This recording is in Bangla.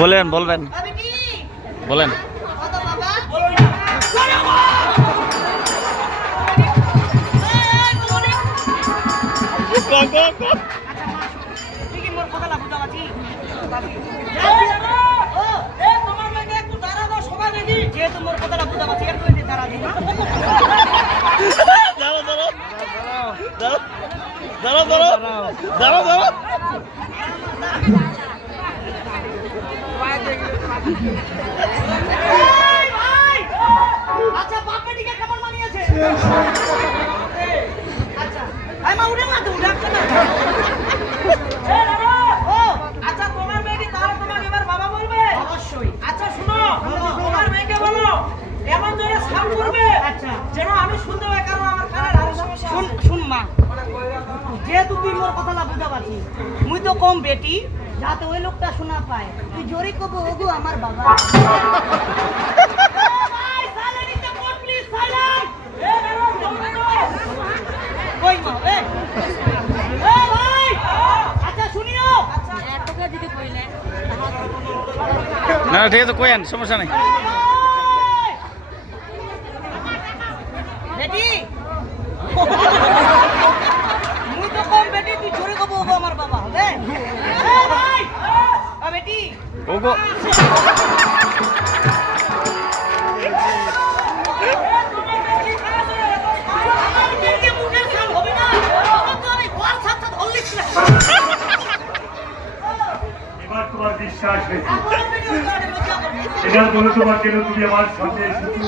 বলেন বলবেন বলেন। আচ্ছা বাপেটিকে কেমন মানিয়েছে? আচ্ছা আই মা উড়ে না তো উড়ে না। ও আচ্ছা তোমার মেয়ে তাহলে তোমাকে এবার বাবা বলবে? অবশ্যই। আচ্ছা শুনো তোমার মেয়েকে বলো এমন জোরে সাউন্ড করবে আচ্ছা যেন আমি শুনতে পাই, কারণ আমার কানের আরো সমস্যা। শুন মা, যেহেতু তুই মোর কথা না বুঝা পারছি, মুই তো কম বেটি, যাতে ওই লোকটা শোনা পায়, তুই জোরে কব ওগো আমার বাবা। না ঠিক আছে কইেন, সমস্যা নেই। বেটি মুই তো কম বেটি, তুই জোরে কব ওগো আমার বাবা হবে। বেটি ওগো এবার তোমার বিশ্বাস হয়েছে, এবার বলো তোমার কেন তুমি আমার সামনে এসেছো।